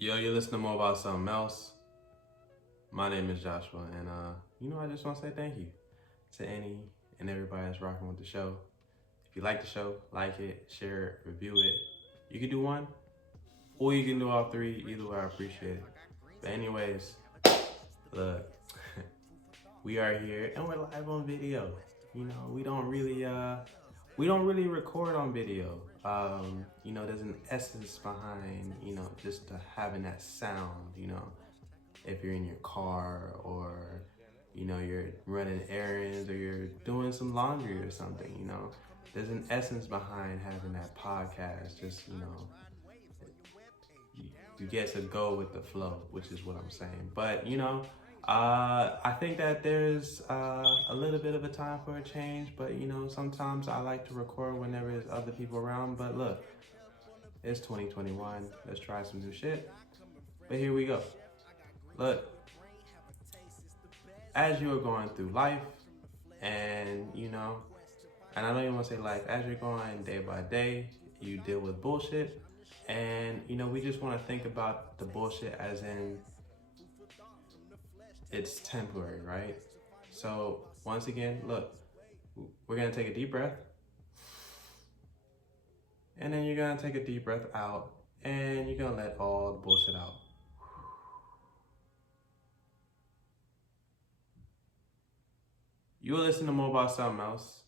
Yo, you're listening to More About Something Else. My name is Joshua, and I just want to say thank you to any and everybody that's rocking with the show. If you like the show, like it, share it, review it. You can do one, or you can do all three. Either way, I appreciate it. But anyways, look, we are here and we're live on video. We don't really record on video. There's an essence behind, just having that sound, if you're in your car or you're running errands or you're doing some laundry or something. There's an essence behind having that podcast. Just you get to go with the flow, which is what I'm saying. But I think that there's a little bit of a time for a change. But sometimes I like to record whenever there's other people around. But look, it's 2021. Let's try some new shit. But here we go. Look, as you are going through life, and and I don't even want to say life, as you're going day by day, you deal with bullshit, and we just want to think about the bullshit as in it's temporary, right? So once again, look, we're gonna take a deep breath, and then you're gonna take a deep breath out, and you're gonna let all the bullshit out. You will listen to More About Something Else.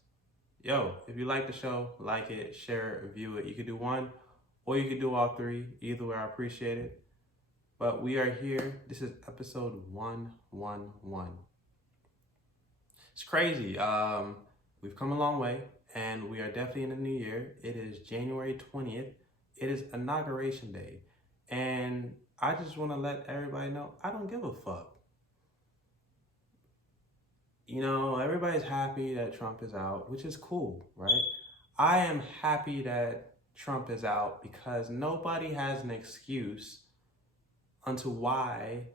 Yo, if you like the show, like it, share it, review it. You could do one, or you could do all three. Either way, I appreciate it. But we are here. This is episode 111. It's crazy. We've come a long way, and we are definitely in the new year. It is January 20th. It is Inauguration Day. And I just want to let everybody know, I don't give a fuck. Everybody's happy that Trump is out, which is cool, right? I am happy that Trump is out because nobody has an excuse onto why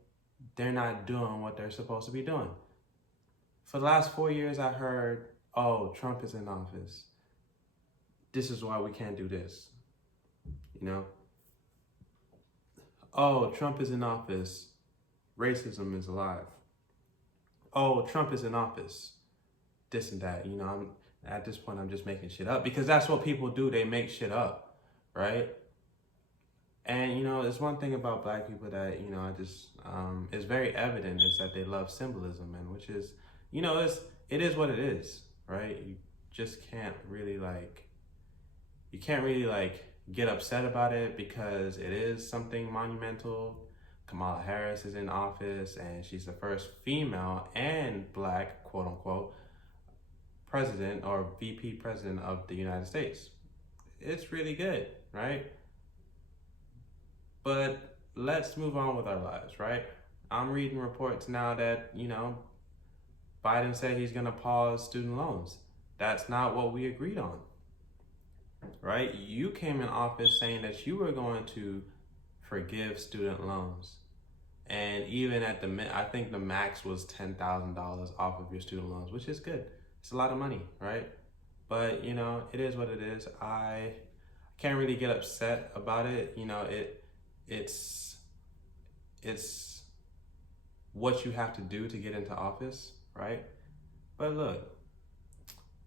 they're not doing what they're supposed to be doing. For the last 4 years, I heard, oh, Trump is in office. This is why we can't do this. Oh, Trump is in office. Racism is alive. Oh, Trump is in office, this and that. At this point, I'm just making shit up because that's what people do. They make shit up, right? And, there's one thing about Black people that, it's very evident is that they love symbolism, and which is, it is what it is, right? You just can't really get upset about it because it is something monumental. Kamala Harris is in office, and she's the first female and Black, quote unquote, president or VP president of the United States. It's really good, right? But let's move on with our lives, right? I'm reading reports now that, Biden said he's going to pause student loans. That's not what we agreed on, right? You came in office saying that you were going to forgive student loans. And even I think the max was $10,000 off of your student loans, which is good. It's a lot of money, right? But, it is what it is. I can't really get upset about it. It's what you have to do to get into office, right? But look,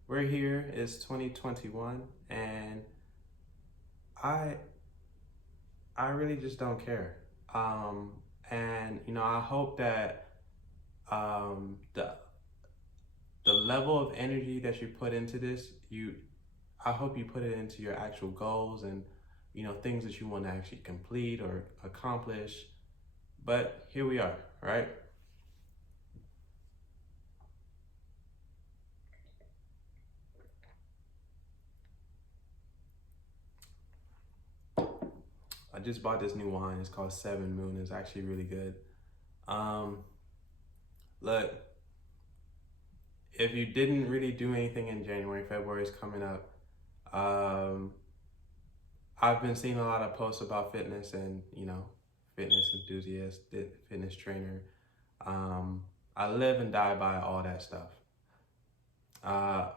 we're here, it's 2021, and I really just don't care. And I hope that the level of energy that you put into this, I hope you put it into your actual goals and things that you want to actually complete or accomplish. But here we are, right? I just bought this new wine. It's called Seven Moon. It's actually really good. Look, if you didn't really do anything in January, February is coming up. I've been seeing a lot of posts about fitness and, fitness enthusiast, fitness trainer. I live and die by all that stuff.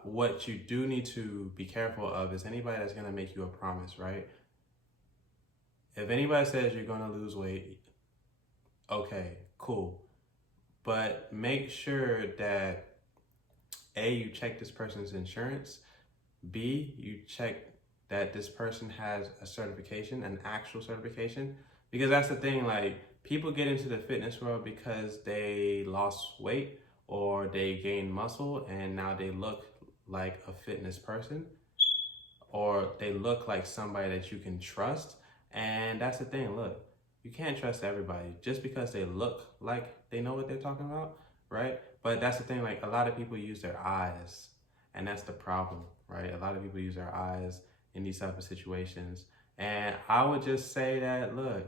What you do need to be careful of is anybody that's going to make you a promise, right? If anybody says you're gonna lose weight, okay, cool. But make sure that A, you check this person's insurance. B, you check that this person has a certification, an actual certification. Because that's the thing, like, people get into the fitness world because they lost weight or they gained muscle and now they look like a fitness person or they look like somebody that you can trust. And that's the thing, look, you can't trust everybody just because they look like they know what they're talking about, right? But that's the thing, like a lot of people use their eyes, and that's the problem, right? A lot of people use their eyes in these type of situations. And I would just say that, look,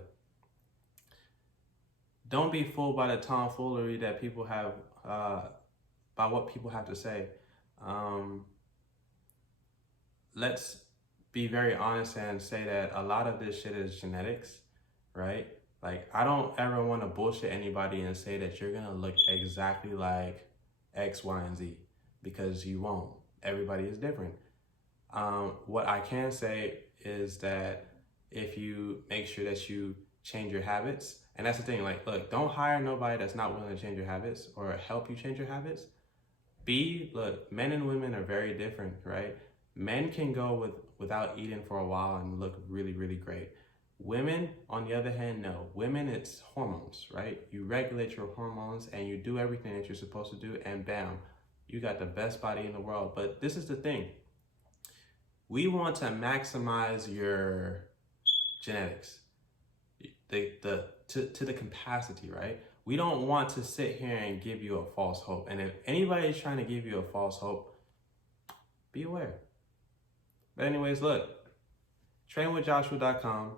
don't be fooled by the tomfoolery that people have, by what people have to say. Um, let's be very honest and say that a lot of this shit is genetics, right? Like, I don't ever want to bullshit anybody and say that you're gonna look exactly like X, Y, and Z, because you won't. Everybody is different. What I can say is that if you make sure that you change your habits, and that's the thing, like, look, don't hire nobody that's not willing to change your habits or help you change your habits. B, look, men and women are very different, right? Men can go without eating for a while and look really, really great. Women, on the other hand, no. Women, it's hormones, right? You regulate your hormones and you do everything that you're supposed to do, and bam, you got the best body in the world. But this is the thing. We want to maximize your genetics, to the capacity, right? We don't want to sit here and give you a false hope. And if anybody is trying to give you a false hope, be aware. But anyways, look, trainwithjoshua.com.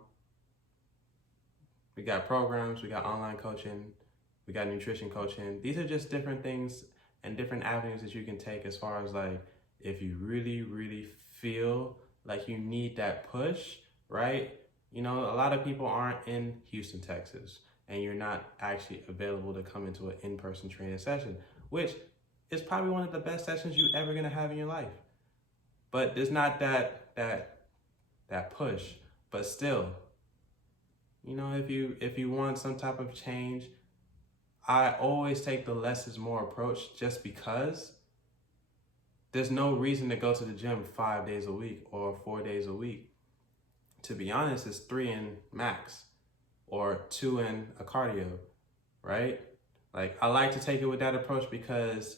We got programs, we got online coaching, we got nutrition coaching. These are just different things and different avenues that you can take as far as, like, if you really, really feel like you need that push, right? You know, a lot of people aren't in Houston, Texas, and you're not actually available to come into an in-person training session, which is probably one of the best sessions you're ever gonna have in your life. But there's not that push. But still, you know, if you want some type of change, I always take the less is more approach, just because there's no reason to go to the gym 5 days a week or 4 days a week. To be honest, it's 3 in max or 2 in a cardio, right? Like, I like to take it with that approach because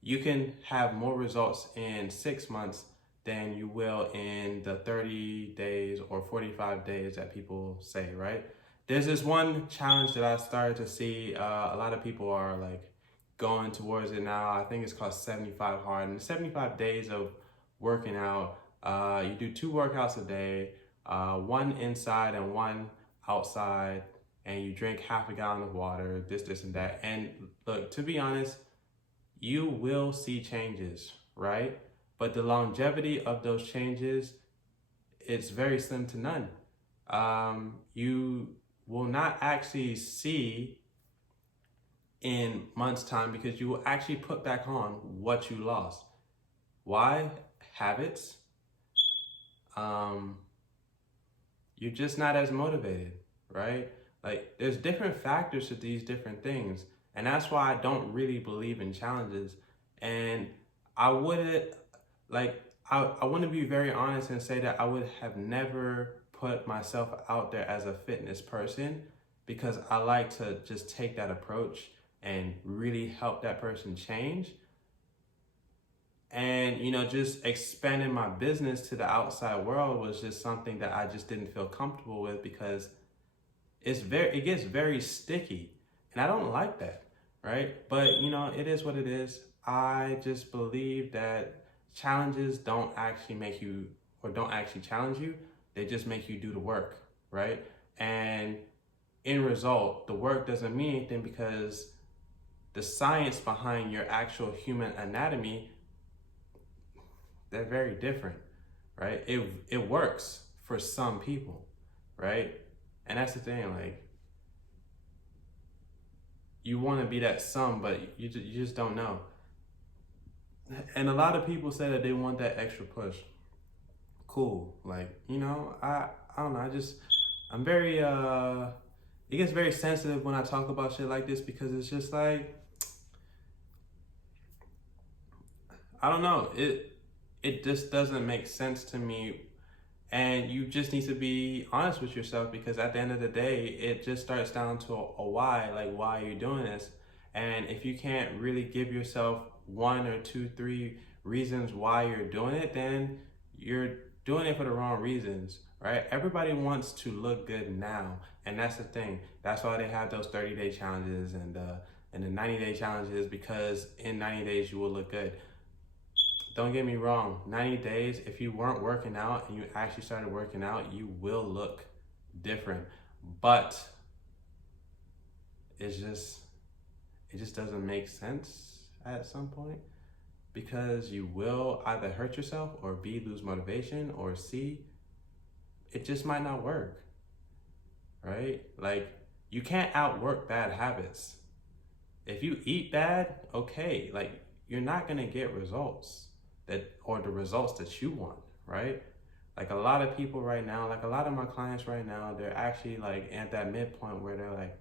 you can have more results in 6 months than you will in the 30 days or 45 days that people say, right? There's this one challenge that I started to see a lot of people are like going towards it now. I think it's called 75 hard, and 75 days of working out. You do 2 workouts a day, one inside and one outside, and you drink half a gallon of water, this, and that. And look, to be honest, you will see changes, right? But the longevity of those changes, it's very slim to none. You will not actually see in months' time because you will actually put back on what you lost. Why? Habits. You're just not as motivated, right? Like, there's different factors to these different things. And that's why I don't really believe in challenges. And I wouldn't, like, I want to be very honest and say that I would have never put myself out there as a fitness person, because I like to just take that approach and really help that person change. And, you know, just expanding my business to the outside world was just something that I just didn't feel comfortable with, because it gets very sticky, and I don't like that, right? But, you know, it is what it is. I just believe that challenges don't actually make you, or don't actually challenge you. They just make you do the work, right? And in result, the work doesn't mean anything, because the science behind your actual human anatomy, they're very different, right? It works for some people, right? And that's the thing, like, you want to be that some, but you just don't know. And a lot of people say that they want that extra push. Cool, like, you know, I don't know, I'm very it gets very sensitive when I talk about shit like this because it's just like I don't know. It just doesn't make sense to me. And you just need to be honest with yourself because at the end of the day, it just starts down to a why. Like, why are you doing this? And if you can't really give yourself one or two, three reasons why you're doing it, then you're doing it for the wrong reasons, right? Everybody wants to look good now, and that's the thing. That's why they have those 30-day challenges and the 90-day challenges because in 90 days you will look good. Don't get me wrong, 90 days, if you weren't working out and you actually started working out, you will look different. But it's just, it just doesn't make sense at some point because you will either hurt yourself or B, lose motivation, or C, it just might not work, right? Like, you can't outwork bad habits. If you eat bad, okay, like, you're not gonna get results or the results that you want, right? Like a lot of people right now, like a lot of my clients right now, they're actually like at that midpoint where they're like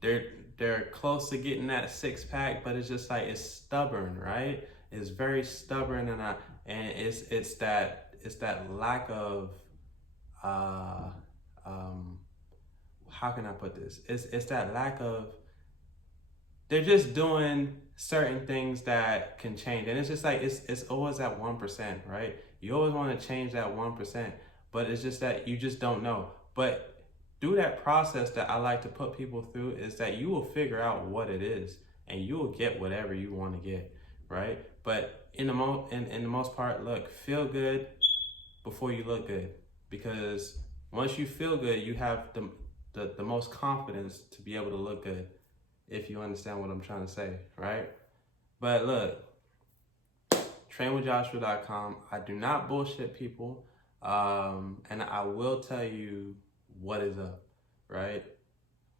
they're they're close to getting that six pack, but it's just like it's stubborn, right? It's very stubborn and it's that lack of uh how can I put this? It's that lack of they're just doing certain things that can change, and it's just like it's always that 1%, right? You always want to change that 1%, but it's just that you just don't know. But through that process that I like to put people through is that you will figure out what it is, and you will get whatever you want to get, right? But in the most part, look, feel good before you look good, because once you feel good, you have the most confidence to be able to look good, if you understand what I'm trying to say, right? But look, trainwithjoshua.com. I do not bullshit people, and I will tell you what is up, right?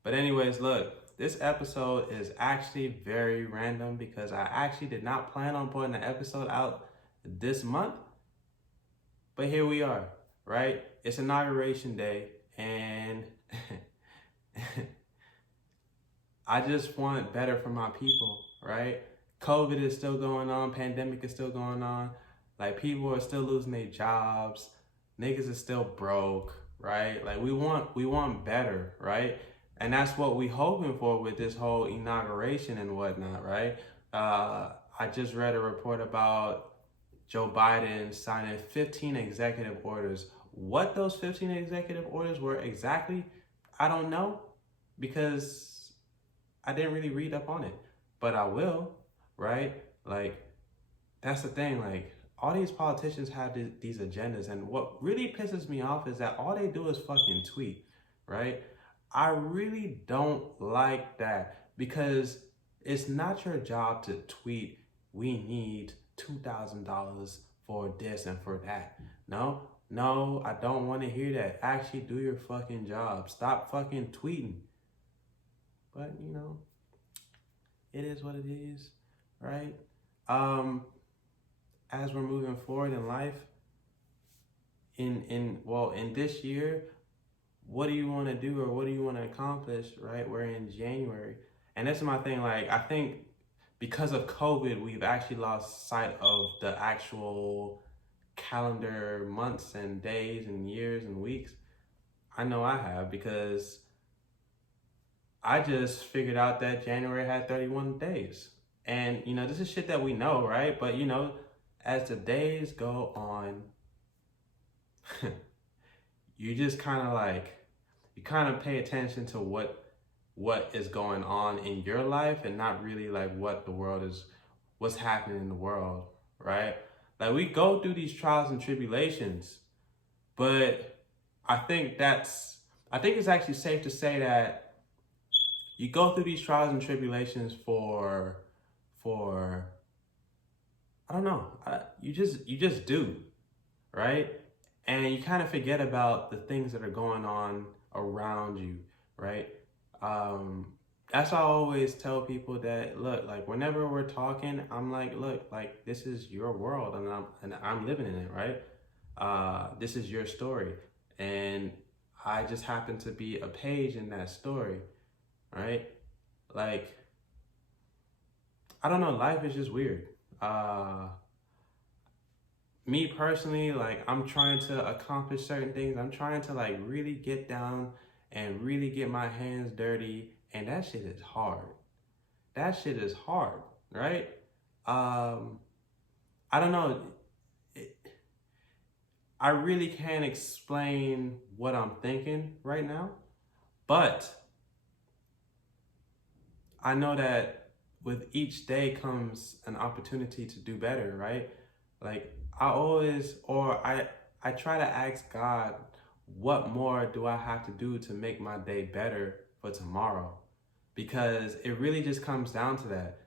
But anyways, look, this episode is actually very random because I actually did not plan on putting the episode out this month, but here we are, right? It's inauguration day, and I just want better for my people, right? COVID is still going on, pandemic is still going on. Like people are still losing their jobs, niggas is still broke, right? Like we want better, right? And that's what we hoping for with this whole inauguration and whatnot, right? I just read a report about Joe Biden signing 15 executive orders. What those 15 executive orders were exactly, I don't know, because I didn't really read up on it, but I will, right? Like, that's the thing. Like, all these politicians have these agendas, and what really pisses me off is that all they do is fucking tweet, right? I really don't like that because it's not your job to tweet, we need $2,000 for this and for that. No, I don't want to hear that. Actually do your fucking job. Stop fucking tweeting. But you know, it is what it is, right? As we're moving forward in life, in this year, what do you want to do or what do you want to accomplish, right? We're in January, and that's my thing. Like I think because of COVID, we've actually lost sight of the actual calendar months and days and years and weeks. I know I have because I just figured out that January had 31 days. And, you know, this is shit that we know, right? But, you know, as the days go on, you just kind of like, you kind of pay attention to what is going on in your life and not really like what's happening in the world, right? Like we go through these trials and tribulations, but I think it's actually safe to say that you go through these trials and tribulations for I don't know, you just do, right? And you kind of forget about the things that are going on around you, right? That's why I always tell people that look, like whenever we're talking, I'm like, look, like this is your world and I'm living in it, right? This is your story, and I just happen to be a page in that story, right? Like, I don't know, life is just weird. Uh, Me personally, like, I'm trying to accomplish certain things. I'm trying to like really get down and really get my hands dirty, and that shit is hard. That shit is hard, right? Um, I don't know. It, I really can't explain what I'm thinking right now, but I know that with each day comes an opportunity to do better, right? Like I try to ask God, what more do I have to do to make my day better for tomorrow? Because it really just comes down to that.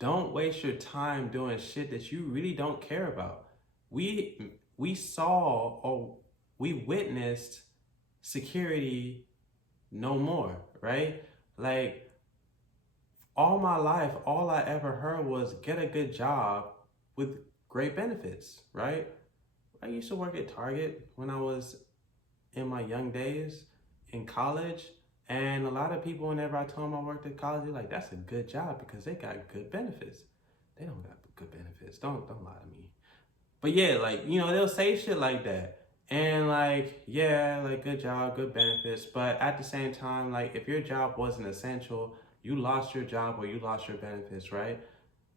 Don't waste your time doing shit that you really don't care about. We saw or we witnessed security no more, right? Like, all my life, all I ever heard was get a good job with great benefits, right? I used to work at Target when I was in my young days in college. And a lot of people, whenever I told them I worked at college, they're like, that's a good job because they got good benefits. They don't got good benefits. Don't lie to me. But yeah, like, they'll say shit like that. And like, yeah, like good job, good benefits. But at the same time, like if your job wasn't essential, you lost your job or you lost your benefits, right?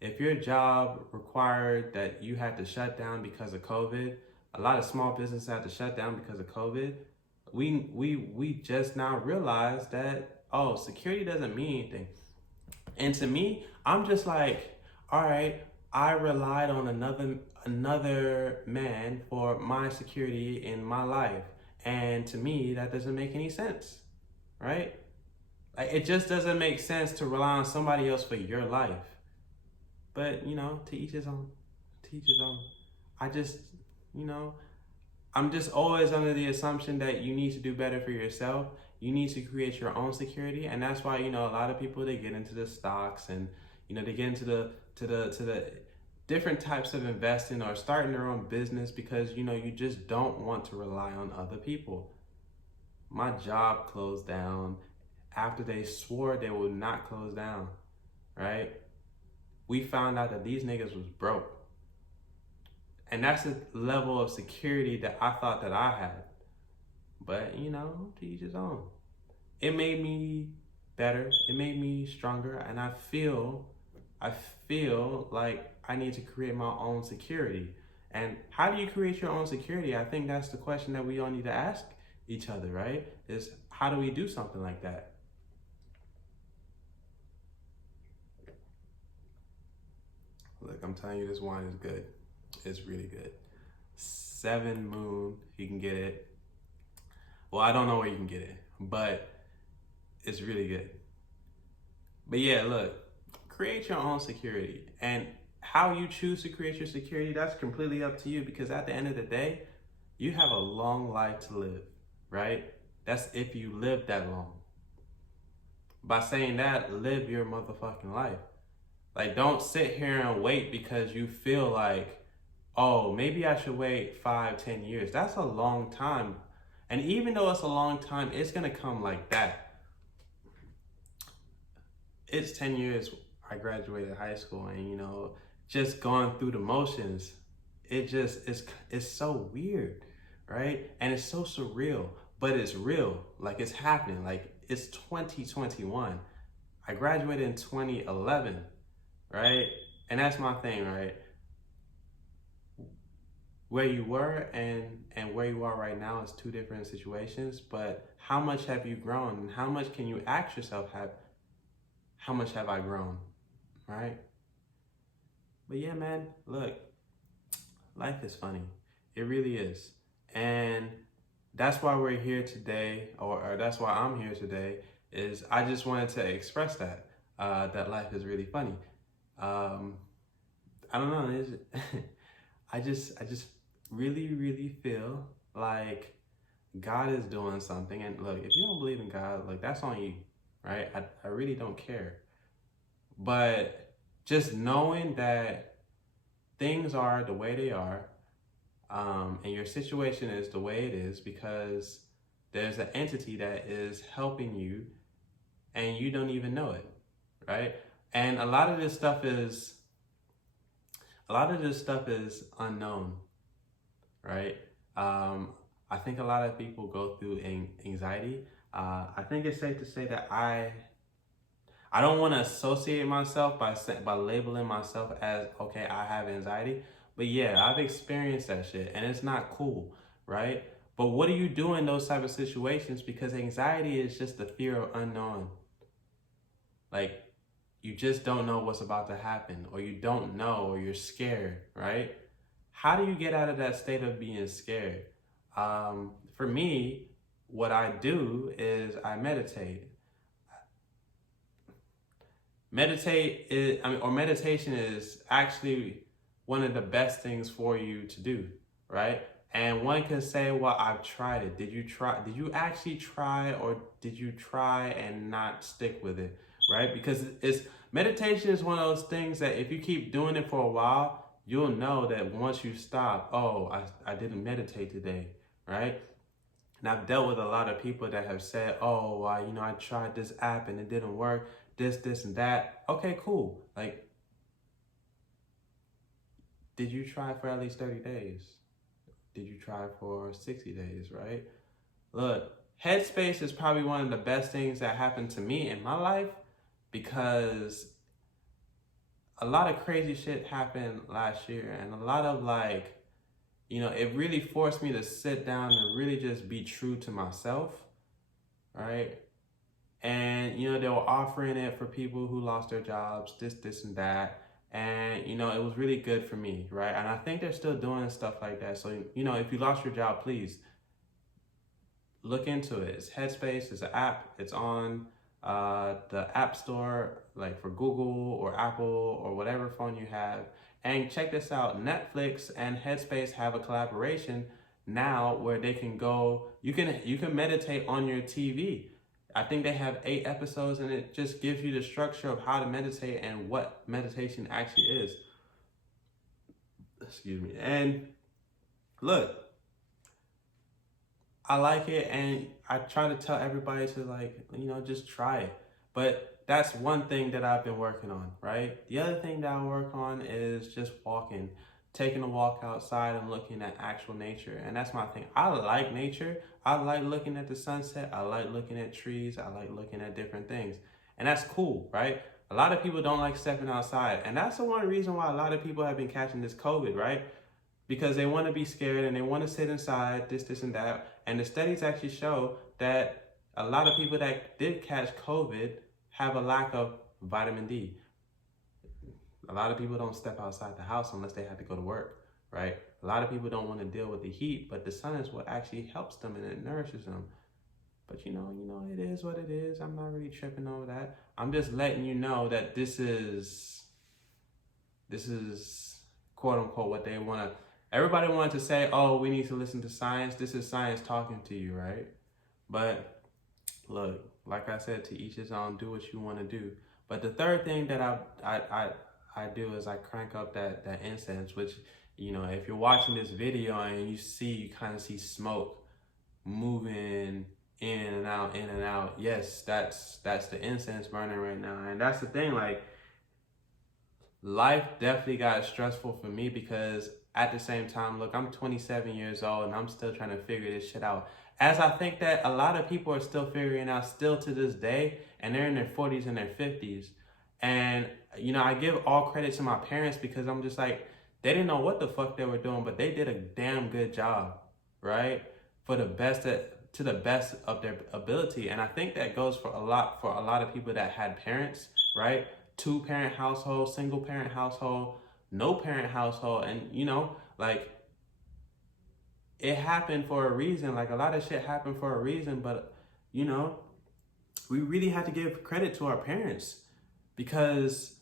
If your job required that you had to shut down because of COVID, a lot of small businesses had to shut down because of COVID. We just now realized that, oh, security doesn't mean anything. And to me, I'm just like, all right, I relied on another man for my security in my life. And to me, that doesn't make any sense, right? Like, it just doesn't make sense to rely on somebody else for your life. But, to each his own. To each his own. I just, you know, I'm just always under the assumption that you need to do better for yourself. You need to create your own security, and that's why a lot of people, they get into the stocks, and they get into the different types of investing or starting their own business because you just don't want to rely on other people. My job closed down after they swore they would not close down, right? We found out that these niggas was broke. And that's a level of security that I thought that I had. But, to each his own. It made me better. It made me stronger. And I feel like I need to create my own security. And how do you create your own security? I think that's the question that we all need to ask each other, right? Is how do we do something like that? Look, I'm telling you, this wine is good. It's really good. 7 Moon, you can get it. Well, I don't know where you can get it, but it's really good. But yeah, look, create your own security. And how you choose to create your security, that's completely up to you because at the end of the day, you have a long life to live, right? That's if you live that long. By saying that, live your motherfucking life. Like, don't sit here and wait because you feel like, oh, maybe I should wait 5, 10 years. That's a long time. And even though it's a long time, it's gonna come like that. It's 10 years I graduated high school, and just going through the motions, it's so weird, right? And it's so surreal, but it's real. Like, it's happening. Like, it's 2021. I graduated in 2011, right? And that's my thing, right? Where you were and where you are right now is two different situations, but how much have you grown, and how much can you ask yourself, how much have I grown, right? But yeah, man, look, life is funny. It really is. And that's why we're here today, or that's why I'm here today, is I just wanted to express that life is really funny. Um, I don't know. I just really, really feel like God is doing something. And look, if you don't believe in God, like, that's on you, right? I really don't care. But just knowing that things are the way they are, and your situation is the way it is because There's an entity that is helping you and you don't even know it, right? And a lot of this stuff is unknown, right? Um, I think a lot of people go through anxiety. I think it's safe to say that I don't want to associate myself by labeling myself as okay, I have anxiety. But yeah, I've experienced that shit, and it's not cool, right? But what do you do in those type of situations? Because anxiety is just the fear of unknown. Like you just don't know what's about to happen, or you don't know, or you're scared, right? How do you get out of that state of being scared? For me, what I do is I meditate. Meditation is actually one of the best things for you to do, right? And one can say, well, I've tried it. Did you actually try, or did you try and not stick with it, right? Because meditation is one of those things that if you keep doing it for a while, you'll know that once you stop, oh, I didn't meditate today, right? And I've dealt with a lot of people that have said, oh, I tried this app and it didn't work, this, and that. Okay, cool. Like, did you try for at least 30 days? Did you try for 60 days, right? Look, Headspace is probably one of the best things that happened to me in my life because a lot of crazy shit happened last year, and a lot of it really forced me to sit down and really just be true to myself, right? And they were offering it for people who lost their jobs, this and that. And it was really good for me, right? And I think they're still doing stuff like that. So if you lost your job, please look into it. It's Headspace. It's an app. It's on the App Store, like for Google or Apple or whatever phone you have. And check this out. Netflix and Headspace have a collaboration now where they can go. You can meditate on your TV. I think they have 8 episodes, and it just gives you the structure of how to meditate and what meditation actually is. Excuse me. And look, I like it, and I try to tell everybody to just try it. But that's one thing that I've been working on, right? The other thing that I work on is just walking, taking a walk outside and looking at actual nature. And that's my thing. I like nature. I like looking at the sunset. I like looking at trees. I like looking at different things. And that's cool, right? A lot of people don't like stepping outside. And that's the one reason why a lot of people have been catching this COVID, right? Because they want to be scared and they want to sit inside, this, and that. And the studies actually show that a lot of people that did catch COVID have a lack of vitamin D. A lot of people don't step outside the house unless they have to go to work, right? A lot of people don't want to deal with the heat, but the sun is what actually helps them and it nourishes them. But it is what it is. I'm not really tripping over that. I'm just letting you know that this is quote unquote what they want to. Everybody wanted to say, oh, we need to listen to science. This is science talking to you, right? But look, like I said, to each his own, do what you want to do. But the third thing that I do is I crank up that incense, which, if you're watching this video and you kind of see smoke moving in and out. Yes, that's the incense burning right now. And that's the thing, like, life definitely got stressful for me because at the same time, look, I'm 27 years old and I'm still trying to figure this shit out. As I think that a lot of people are still figuring out still to this day, and they're in their 40s and their 50s. And, I give all credit to my parents because I'm just like, they didn't know what the fuck they were doing, but they did a damn good job, right? To the best of their ability. And I think that goes for a lot of people that had parents, right? 2-parent household, single parent household, no parent household. And it happened for a reason. Like, a lot of shit happened for a reason, but we really have to give credit to our parents because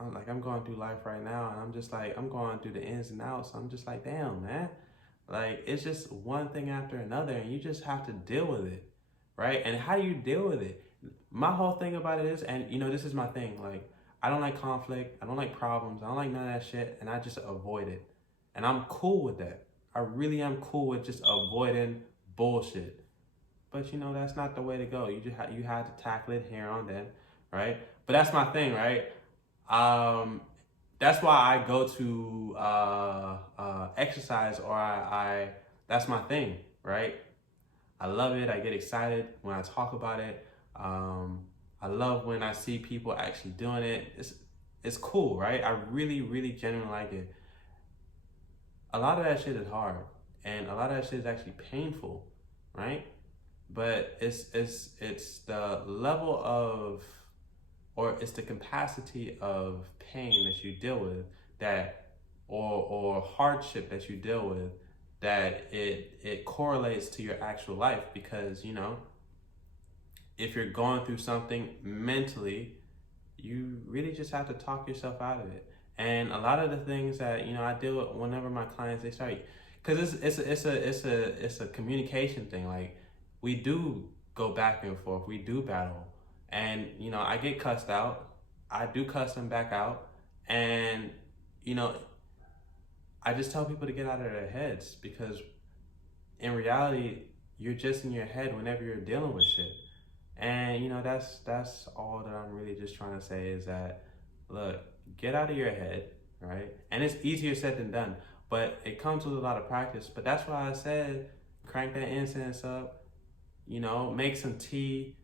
I'm going through life right now, and I'm just like, I'm going through the ins and outs. I'm just like, damn, man. Like, it's just one thing after another, and you just have to deal with it, right? And how do you deal with it? My whole thing about it is, and this is my thing, like, I don't like conflict, I don't like problems, I don't like none of that shit, and I just avoid it. And I'm cool with that. I really am cool with just avoiding bullshit. But that's not the way to go. You had to tackle it here on then, right? But that's my thing, right? That's why I go to exercise, or I that's my thing, right? I love it. I get excited when I talk about it. I love when I see people actually doing it. It's cool, right? I really, really genuinely like it. A lot of that shit is hard, and a lot of that shit is actually painful, right? But it's the level of, or it's the capacity of pain that you deal with, that or hardship that you deal with, that it correlates to your actual life. Because if you're going through something mentally, you really just have to talk yourself out of it. And a lot of the things that I deal with whenever my clients, they start, because it's a communication thing. Like, we do go back and forth, we do battle, and I get cussed out, I do cuss them back out, and I just tell people to get out of their heads, because in reality, you're just in your head whenever you're dealing with shit. And that's all that I'm really just trying to say, is that, look, get out of your head, right? And it's easier said than done, but it comes with a lot of practice. But that's why I said, crank that incense up, make some tea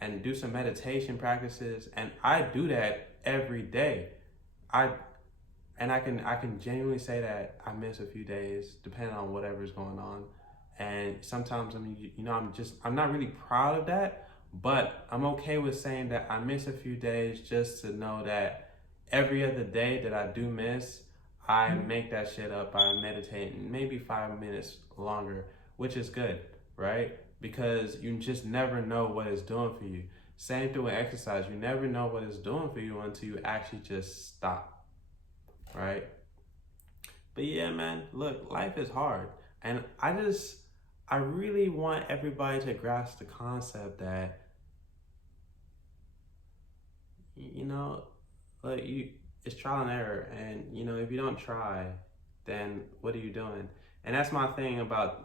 and do some meditation practices. And I do that every day. I can genuinely say that I miss a few days depending on whatever's going on. And sometimes, I'm not really proud of that, but I'm okay with saying that I miss a few days, just to know that every other day that I do miss, I make that shit up by meditating maybe 5 minutes longer, which is good, right? Because you just never know what it's doing for you. Same thing with exercise. You never know what it's doing for you until you actually just stop, right? But yeah, man, look, life is hard. And I really want everybody to grasp the concept that, like, it's trial and error. And, if you don't try, then what are you doing? And that's my thing about,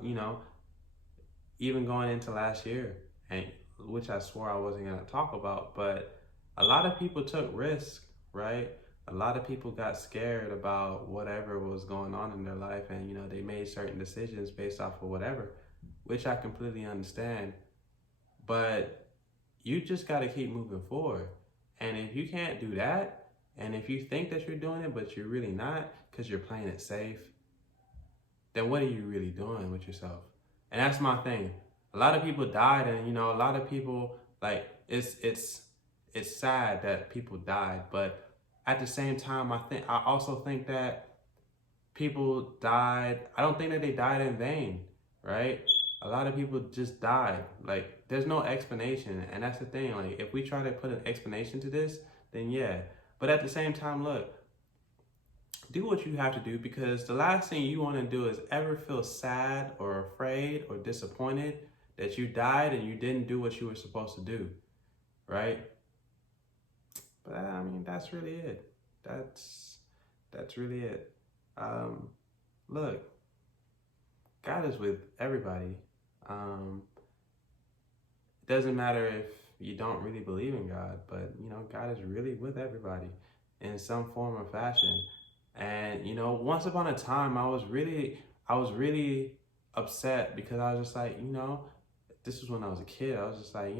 even going into last year, and which I swore I wasn't going to talk about, but a lot of people took risks, right? A lot of people got scared about whatever was going on in their life, and they made certain decisions based off of whatever, which I completely understand. But you just got to keep moving forward. And if you can't do that, and if you think that you're doing it but you're really not, because you're playing it safe, then what are you really doing with yourself? And that's my thing. A lot of people died, and a lot of people, like, it's sad that people died, but at the same time, I also think that people died. I don't think that they died in vain, right? A lot of people just died. Like, there's no explanation, and that's the thing. Like, if we try to put an explanation to this, then yeah. But at the same time, look, do what you have to do, because the last thing you want to do is ever feel sad or afraid or disappointed that you died and you didn't do what you were supposed to do, right? But that's really it. That's really it. Look, God is with everybody. It doesn't matter if you don't really believe in God, but God is really with everybody in some form or fashion. And once upon a time, I was really upset, because I was just like, this was when I was a kid. I was just like,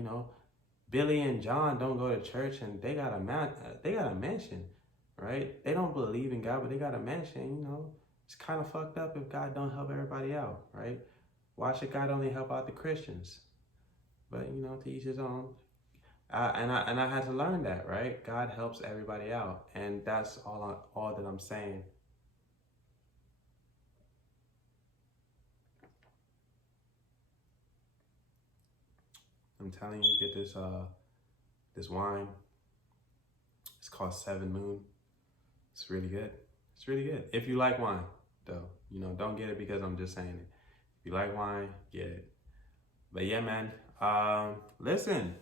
Billy and John don't go to church, and they got a mansion, right? They don't believe in God, but they got a mansion. It's kind of fucked up if God don't help everybody out, right? Why should God only help out the Christians? But to each his own. And I had to learn that, right? God helps everybody out, and that's all that I'm saying. I'm telling you, get this wine. It's called Seven Moon. It's really good. It's really good. If you like wine, though, don't get it because I'm just saying it. If you like wine, get it. But yeah, man. Listen.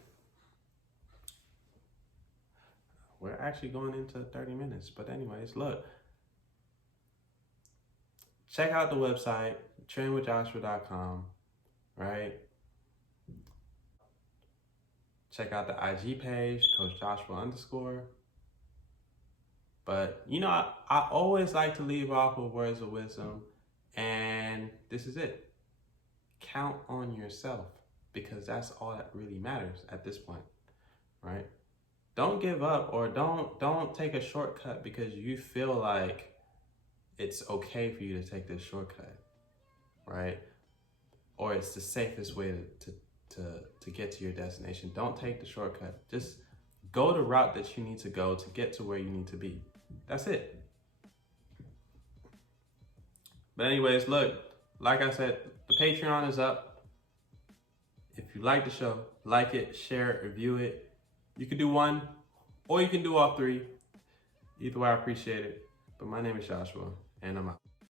We're actually going into 30 minutes. But anyways, look. Check out the website, trainwithjoshua.com. right? Check out the IG page, Coach Joshua _. But I always like to leave off with words of wisdom, and this is it. Count on yourself, because that's all that really matters at this point, right? Don't give up, or don't take a shortcut because you feel like it's okay for you to take this shortcut, right? Or it's the safest way to get to your destination. Don't take the shortcut. Just go the route that you need to go to get to where you need to be. That's it. But anyways, look, like I said, the Patreon is up. If you like the show, like it, share it, review it. You can do one, or you can do all three. Either way, I appreciate it. But my name is Joshua, and I'm out.